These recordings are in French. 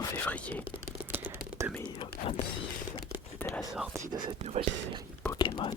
20 février 2026. C'était la sortie de cette nouvelle série Pokémon,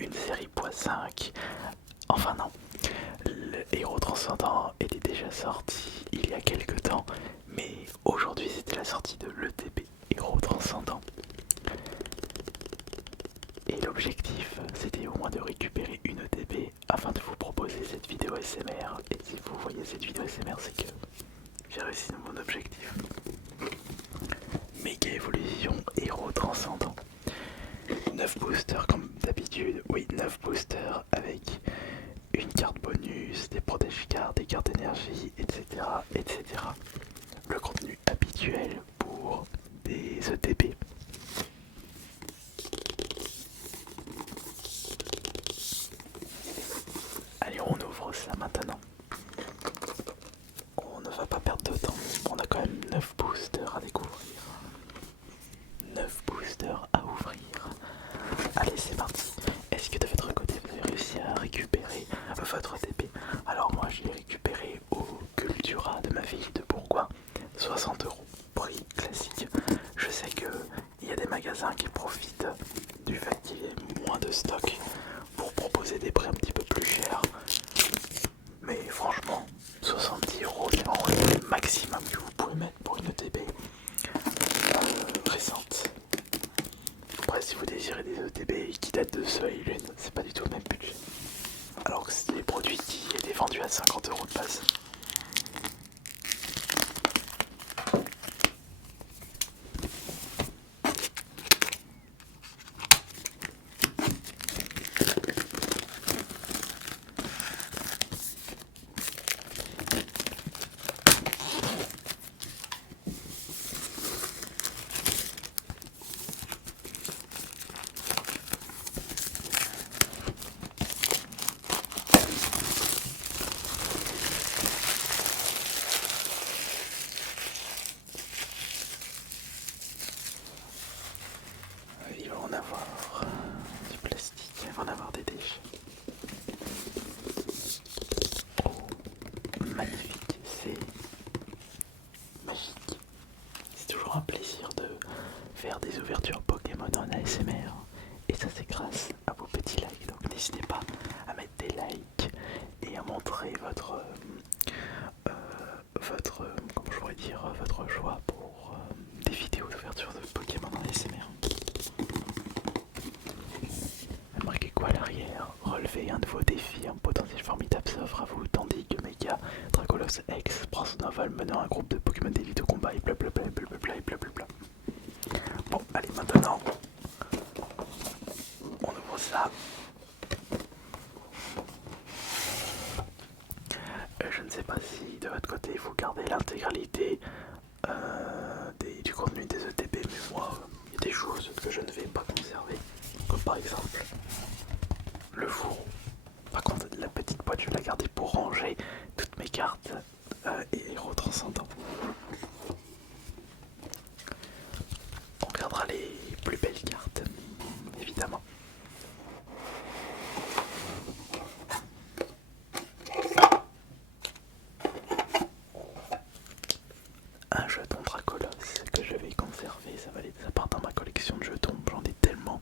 une série x5. Enfin non, le héros transcendant était déjà sorti il y a quelques temps, mais aujourd'hui c'était la sortie de l'ETB, héros transcendant. Et l'objectif c'était au moins de récupérer une ETB afin de vous proposer cette vidéo SMR. Et si vous voyez cette vidéo SMR, c'est que j'ai réussi mon objectif. Méga évolution, héros transcendant. 9 boosters comme d'habitude, oui 9 boosters avec une carte bonus, des protège cartes, des cartes d'énergie, etc., etc. Le contenu habituel pour des ETB. Allez, on ouvre ça maintenant. On ne va pas perdre de temps, on a quand même 9 boosters à découvrir. 9 boosters à ouvrir. Allez, c'est parti. Est-ce que de votre côté vous avez réussi à récupérer votre TP? Alors moi j'ai récupéré au Cultura de ma ville de Bourgoin 60 €, prix classique. Je sais qu'il y a des magasins qui profitent du fait qu'il y ait moins de stock pour proposer des prix un petit peu plus chers. Mais franchement, 70 €, c'est vraiment le maximum que vous pouvez mettre pour une ETB récente. Après, si vous désirez des ETB qui datent de Soleil et Lune, c'est pas du tout le même budget. Alors que c'est des produits qui étaient vendus à 50 € de base. Il va en avoir du plastique, il va en avoir des déchets. Oh, magnifique, c'est magique. C'est toujours un plaisir de faire des ouvertures Pokémon en ASMR. Et ça c'est grâce à vos petits likes. Donc n'hésitez pas à mettre des likes et à montrer comment je pourrais dire, votre choix pour des vidéos d'ouverture de Pokémon en ASMR. Marquez quoi à l'arrière? Relevez un nouveau défi, un potentiel formidable s'offre à vous, tandis que Mega Dracolos X prend son envol menant un groupe de Pokémon d'élite au combat et blablabla et blablabla et blablabla. Bon, allez, maintenant, on ouvre ça. Je ne sais pas si de votre côté vous gardez l'intégralité du contenu des ETB, mais moi, il y a des choses que je ne vais pas conserver, comme par exemple le fourreau. Par contre, la petite boîte, je vais la garder pour ranger toutes mes cartes et héros transcendants. On gardera les plus belles cartes, évidemment. Un jeton Dracolos que je vais conserver, ça part dans ma collection de jetons, j'en ai tellement.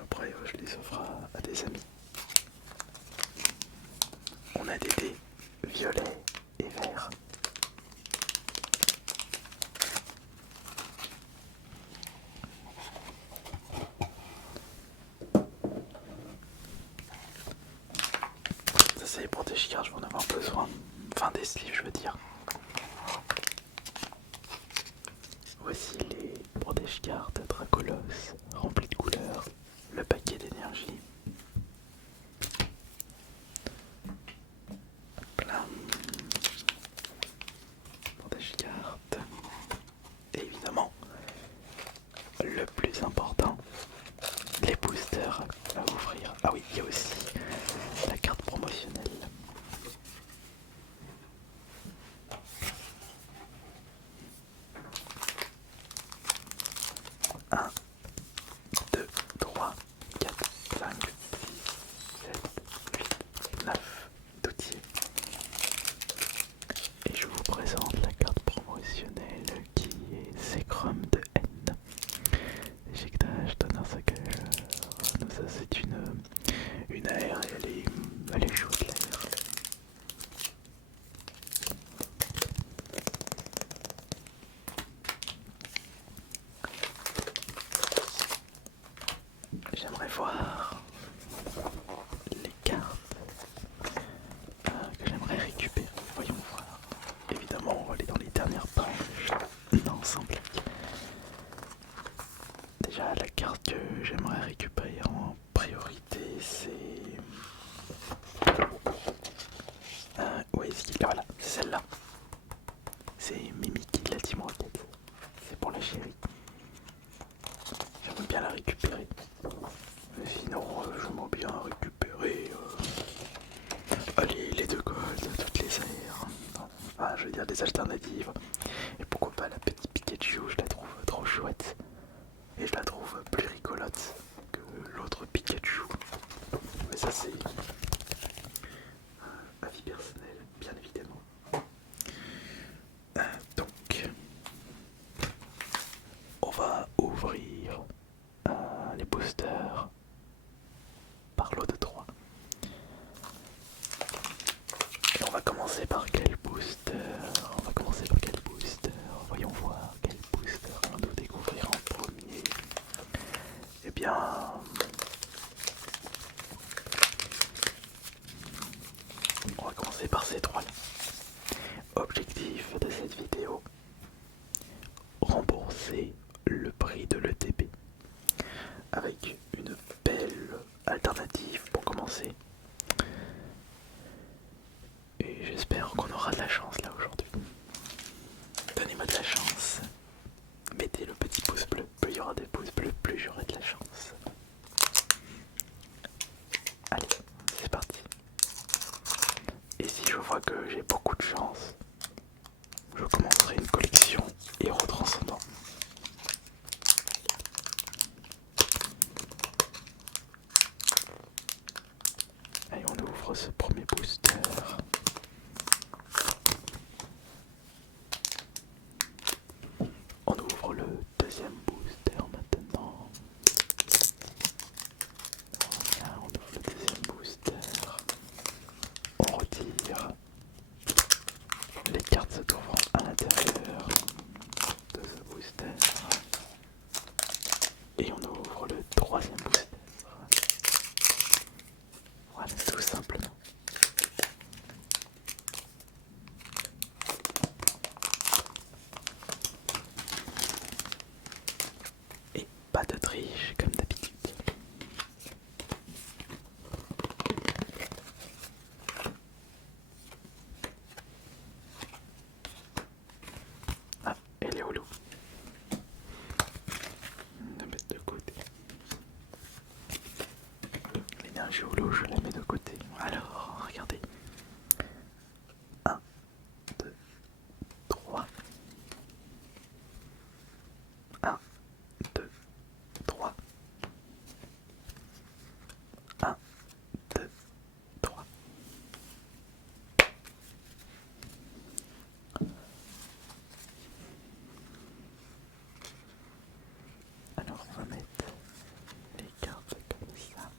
Après, je les offre à des amis. On a des dés violets et verts. Ça c'est les protège-cartes, je vais en avoir besoin. Enfin des sleeves je veux dire. Voici les protège-cartes Dracolos remplis de couleurs, le paquet d'énergie. Plein. Protège-cartes. Et évidemment, le plus important, les boosters à ouvrir. Ah oui, il y a aussi la carte promotionnelle. Un, 2, 3, 4, 5, 6, 7, 8, 9 d'outils. Et je vous présente la carte promotionnelle j'aimerais voir les cartes que j'aimerais récupérer. Voyons voir. Évidemment, on va aller dans les dernières pages. Non, sans blague. Déjà, la carte que j'aimerais récupérer en priorité, c'est... où est-ce qu'il est? Voilà, c'est celle-là. C'est Mimi qui l'a dit, moi, peut-être. C'est pour la chérie. J'aimerais bien la récupérer. Mais sinon, j'aimerais bien récupérer... allez, les deux codes, toutes les aires. Enfin, je veux dire, des alternatives. Et pourquoi pas la petite Pikachu, je la trouve trop chouette. Et je la trouve plus rigolote que l'autre Pikachu. Mais ça, c'est avis personnel, bien évidemment. Donc, on va ouvrir les boosters par lot de 3. Et on va commencer par quel booster? Voyons voir quel booster on doit découvrir en premier. Eh bien... on va commencer par ces trois-là. Objectif de cette vidéo, rembourser le prix de l'ETP avec une belle alternative pour commencer. Et j'espère qu'on aura de la chance là aujourd'hui. Donnez-moi de la chance. Mettez le petit pouce bleu. Plus il y aura des pouces bleus, plus j'aurai de la chance. Allez, c'est parti. Et si je vois que j'ai beaucoup de chance, je commencerai une collection héros transcendant. Allez, on ouvre ce premier booster. On ouvre le deuxième booster maintenant. Voilà, on ouvre le deuxième booster. On retire les cartes se trouvant à l'intérieur de ce booster. Et on ouvre le troisième booster. Voilà, tout simplement. Et pas de triche comme d'habitude. Ah, elle est au loup. On va mettre de côté. L'énergie au loup, je la mets de côté. Alors, regardez. 1, 2, 3. 1, 2, 3. 1, 2, 3. Alors on va mettre les cartes comme ça.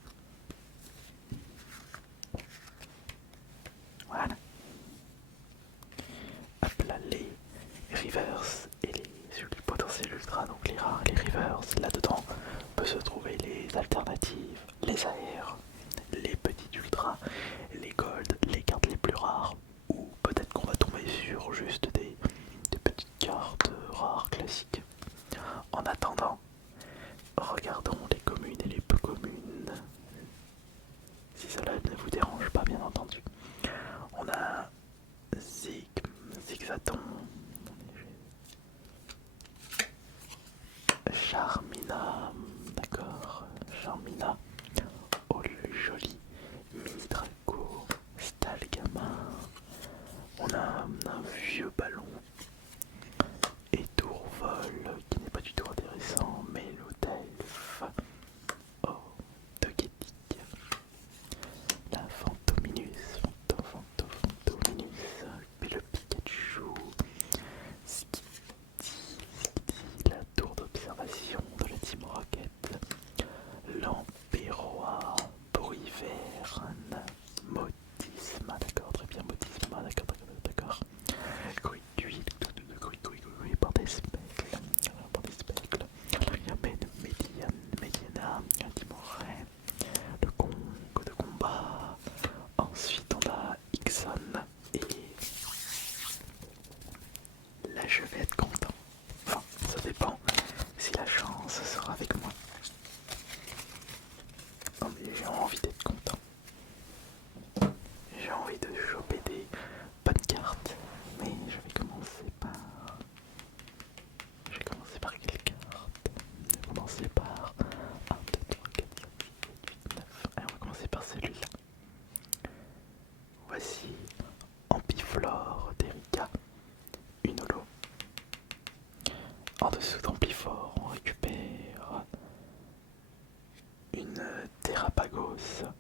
Terrapagos,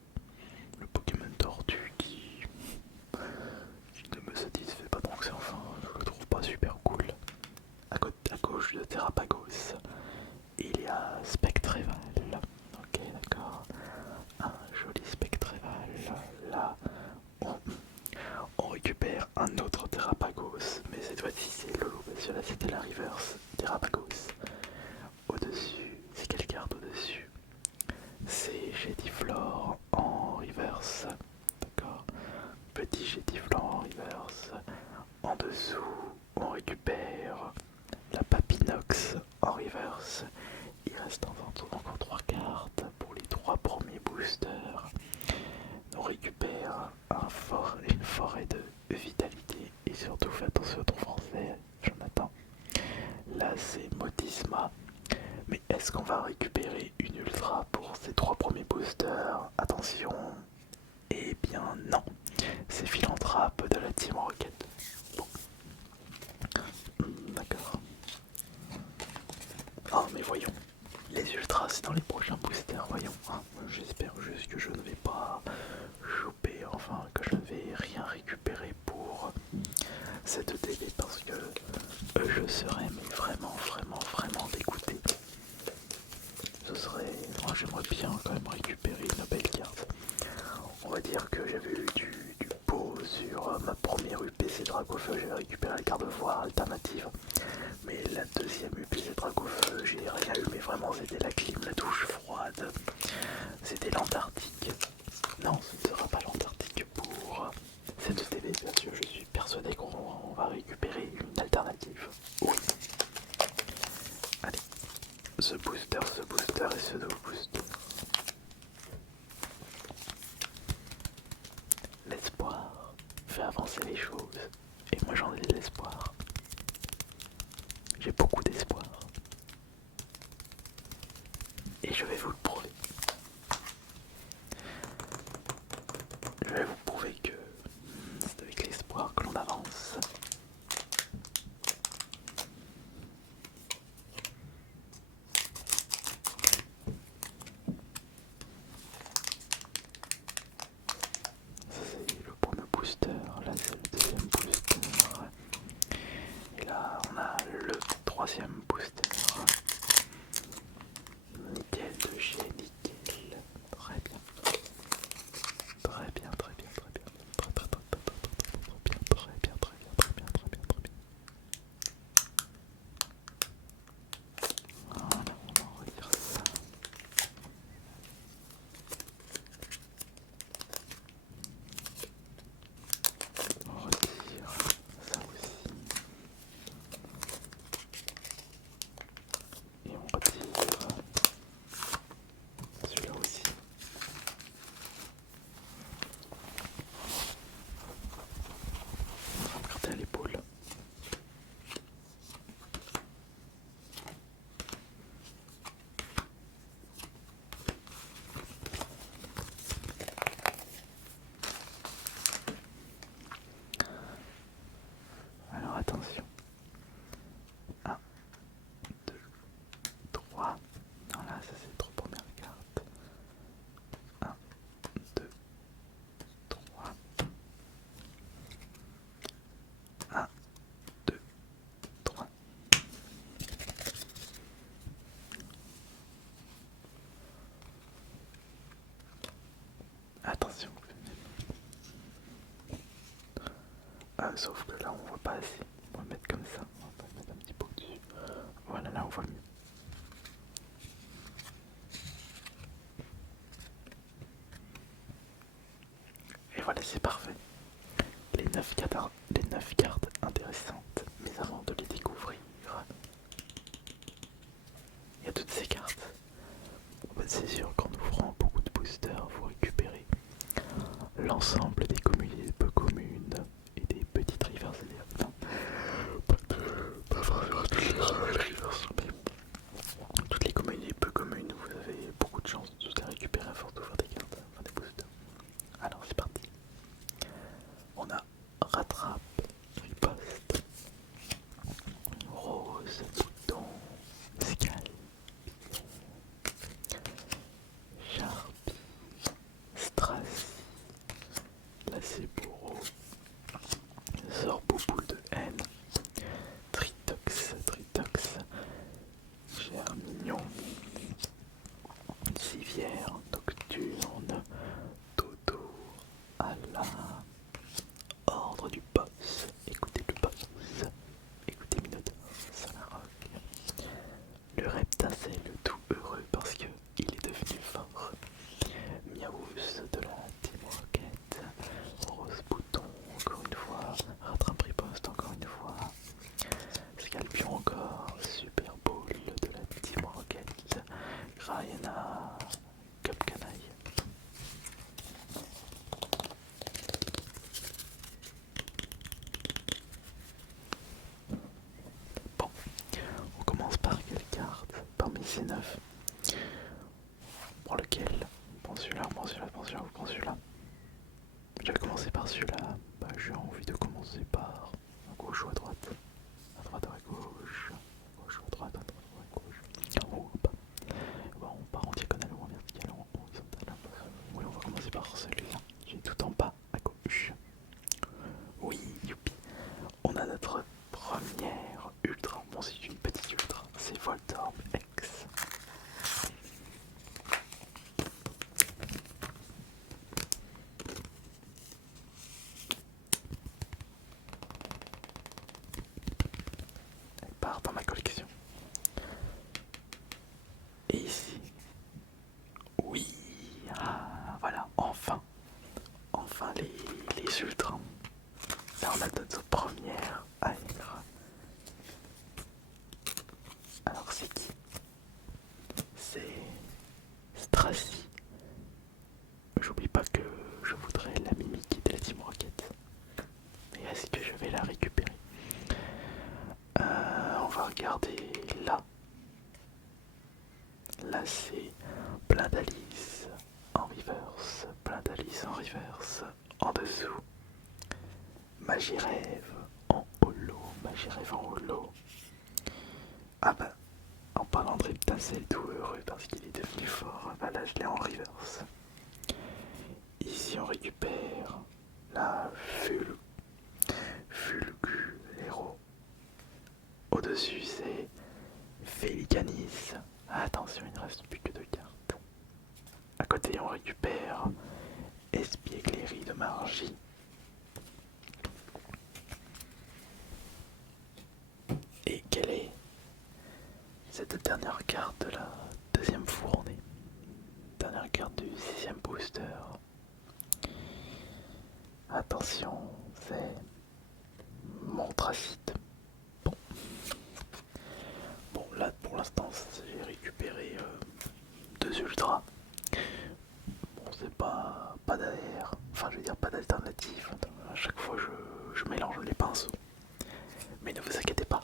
le Pokémon tortue qui ne me satisfait pas tant que ça, enfin je le trouve pas super cool. À gauche de Terrapagos, il y a Spectreval. Ok, d'accord. Un joli Spectreval. Là, on récupère un autre Terrapagos, mais cette fois-ci c'est Lolo, parce que là c'était la reverse Terrapagos. Au-dessus, c'est quelle carte au-dessus? C'est Jetiflore en reverse. D'accord. Petit Jetiflore en reverse. En dessous, on récupère la Papinox en reverse. Il reste encore 3 cartes pour les 3 premiers boosters. On récupère une forêt de vitalité. Et surtout, fais attention à ton français, Jonathan. Là, c'est Motisma. Mais est-ce qu'on va récupérer une ultra pour ces 3 premiers boosters? Attention. Eh bien, non. C'est Philanthrope de la Team Rocket. Bon. D'accord. Oh, mais voyons. Les ultras, c'est dans les prochains boosters, voyons. J'espère juste que je ne vais pas choper, enfin, que je ne vais rien récupérer pour cette DB parce que je serais mais vraiment dégoûté. Ce serait... Moi, j'aimerais bien quand même récupérer une belle carte. On va dire que j'avais eu du pot sur ma première UPC Dragofeu, j'avais récupéré la carte de voix alternative. Mais la deuxième UPC Dragofeu, j'ai rien eu, mais vraiment c'était la clim, la douche froide. C'était l'Antarctique. Non, ce ne sera pas l'Antarctique pour cette TV, parce que je suis persuadé qu'on va récupérer une alternative. Oui. Allez, ce booster et ce double booster. L'espoir fait avancer les choses, et moi j'en ai de l'espoir. J'ai beaucoup d'espoir. Et je vais vous le prouver. Je vais vous prouver que c'est avec l'espoir que l'on avance. Ça c'est le premier booster, là c'est le deuxième booster. Et là on a le troisième booster. Nickel de chez nickel. Très bien. Très bien, très bien, très bien. Très bien, très bien, très bien, très bien, très bien. Voilà, on va redire ça. On retire ça aussi. Et on retire celui-là aussi. On va regarder à l'épaule. Alors attention. 1, 2, 3. Non là ça c'est les 3 premières cartes. 1, 2, 3. 1, 2, 3. Attention. Sauf que là on voit pas assez. On va mettre comme ça. On va mettre un petit peu au-dessus. Voilà, là on voit mieux. Et voilà, c'est parfait. Les 9 cartes intéressantes. Mais avant de les découvrir, il y a toutes ces cartes. En fait, c'est sûr qu'en ouvrant beaucoup de boosters, vous récupérez l'ensemble des communes et des peu communes et des petites rivers. Non, pas forcément toutes les rivers, mais toutes les communes et peu communes, vous avez beaucoup de chances de les récupérer à force d'ouvrir des cartes, enfin des boosters. Alors c'est parti. On a rattrape, riposte, moyenne à Cap Canaille. Bon, on commence par quelle carte parmi ces 9? Pour lequel? Bon celui-là, bon celui-là, bon celui-là, bon celui-là. Je vais commencer par celui-là. Bah, j'ai envie de commencer par à gauche ou à droite. À droite ou à gauche. À gauche ou à droite, à droite ou à gauche. En haut ou pas. Bon, on part en diagonale ou en verticale ou en horizontale. Oui, on va commencer par celui-là. J'ai tout en bas à gauche. Oui, youpi. On a notre première ultra. Bon, c'est une petite ultra. C'est Voltorb X. Elle part dans ma collection. Et ici. Oui. Ah, voilà, enfin. Enfin les ultras. Là on a notre première aère. Alors c'est qui? C'est Stracy. J'oublie pas que je voudrais la Mimikyu de la Team Rocket. Mais est-ce que je vais la récupérer? On va regarder là. Là c'est plein d'Alice en reverse. Plein d'Alice en reverse. En dessous. Magirève en holo. Magirève en holo. Ah bah, en parlant de Ripta, c'est tout heureux parce qu'il est devenu fort. Bah là, je l'ai en reverse. Ici, on récupère la Fulgulero. Au-dessus, c'est Félicanis. Attention, il ne reste plus que 2 cartes. À côté, on récupère Espièglerie de Margie. Et quelle est cette dernière carte de la deuxième fournée? Dernière carte du 6ème booster. Attention, c'est Montracite. Bon. Bon, là pour l'instant, j'ai récupéré 2 ultras. Bon, c'est pas d'AR, enfin je veux dire pas d'alternative. À chaque fois, je mélange les pinceaux. Mais ne vous inquiétez pas,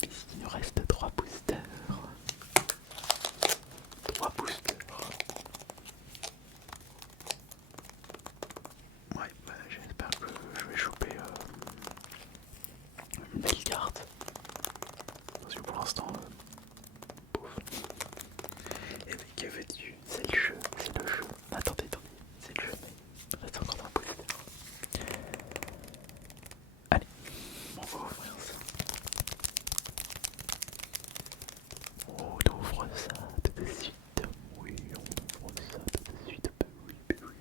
puisqu'il nous reste 3 boosters. 3 boosters. Ouais, bah, j'espère que je vais choper une belle carte. Parce que pour l'instant, pauvre. Et mais que veux-tu? C'est le jeu, c'est le jeu. Attendez, c'est le jeu, mais il reste encore un booster. Allez, on va ouvrir ça. On ouvre ça tout de suite. Oui, on ouvre ça tout de suite. Oui, oui.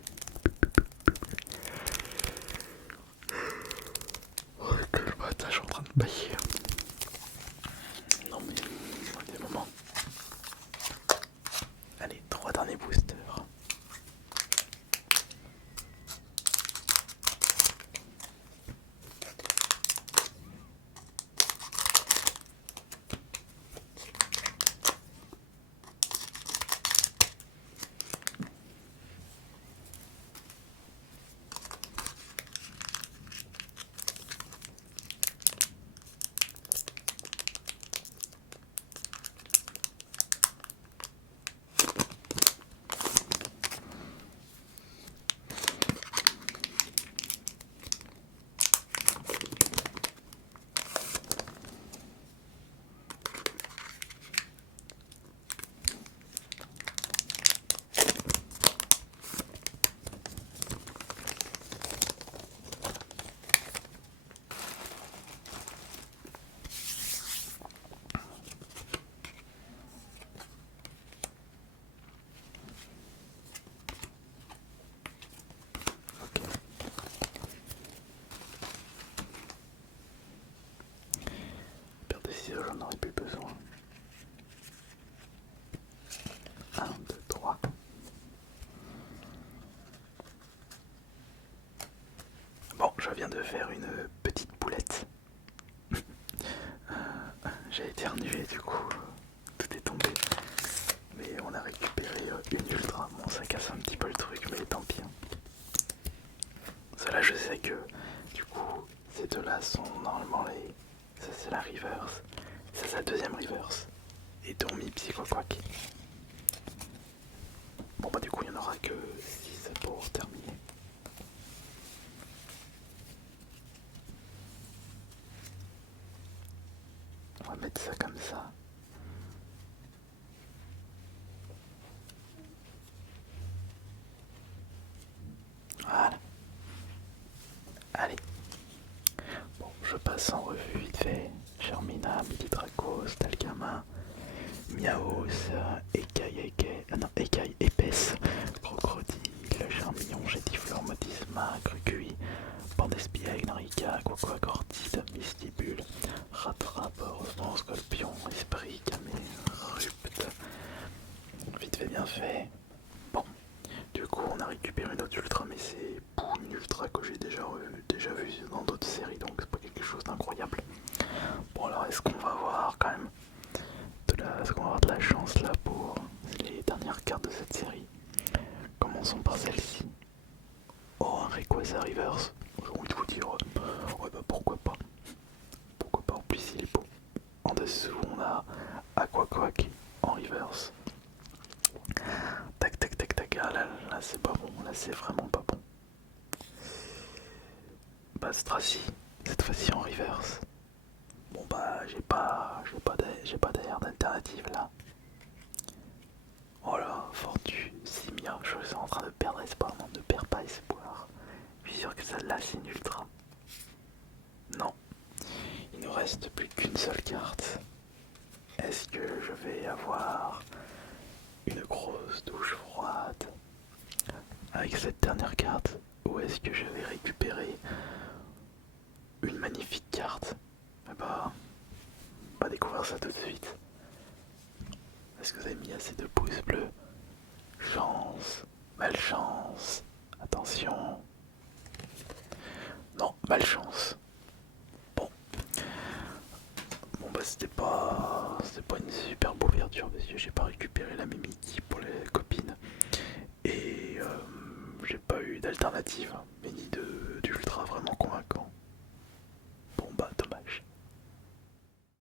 Oh, quel matin, je suis en train de bailler. Non mais, des moments. Allez, 3 derniers boosters. Paire de ciseaux, j'en aurais plus besoin. 1, 2, 3. Bon, je viens de faire une petite boulette. J'ai éternué, du coup, tout est tombé. une ultra. Bon, ça casse un petit peu le truc, mais tant pis. Cela, je sais que du coup, ces deux-là sont normalement les. Ça, c'est la reverse. Ça, c'est la deuxième reverse. Et dont mi Psycho Quack. Bon, bah, du coup, il n'y en aura que 6 pour terminer. On va mettre ça comme ça. Voilà. Allez. Bon, je passe en revue vite fait. Charmina, Milidraco, Stalgama, Miaos, Écaille épaisse, Crocodile, Charmillon, Jetiflore, Modisma, Crucui, Pandespiègle, Narika, Quaqua, Cortide, Mystibule, Rattrape, Heureusement, Scorpion, Esprit, Camé, Rupt. Vite fait, bien fait. Bon, du coup, on a récupéré notre ultra, mais c'est une ultra que j'ai déjà vu dans d'autres séries, donc c'est pas quelque chose d'incroyable. Bon, alors est-ce qu'on va avoir quand même est-ce qu'on va avoir de la chance là pour les dernières cartes de cette série? Commençons par celle-ci. Oh, un Rayquaza Reverse. J'ai envie de vous dire, ouais bah pourquoi pas. Pourquoi pas, en plus il est beau. En dessous on a Aquaquack en reverse. Tac tac tac tac, ah là c'est pas bon, là c'est vraiment pas bon. Bastraci, cette fois-ci en reverse. Bon bah j'ai pas d'air d'alternative là. Oh là, Fortu, Simia, je suis en train de perdre espoir, non, ne perds pas espoir. Je suis sûr que celle-là c'est une ultra. Non, il ne reste plus qu'une seule carte. Est-ce que je vais avoir une grosse douche froide avec cette dernière carte, ou est-ce que je vais récupérer une magnifique carte? Eh bah, on va découvrir ça tout de suite. Est-ce que vous avez mis assez de pouces bleus? Chance, malchance, attention. Non, malchance. Bon, bon bah c'était pas une superbe ouverture parce que j'ai pas récupéré la Mimiki pour les copines et j'ai pas eu d'alternative.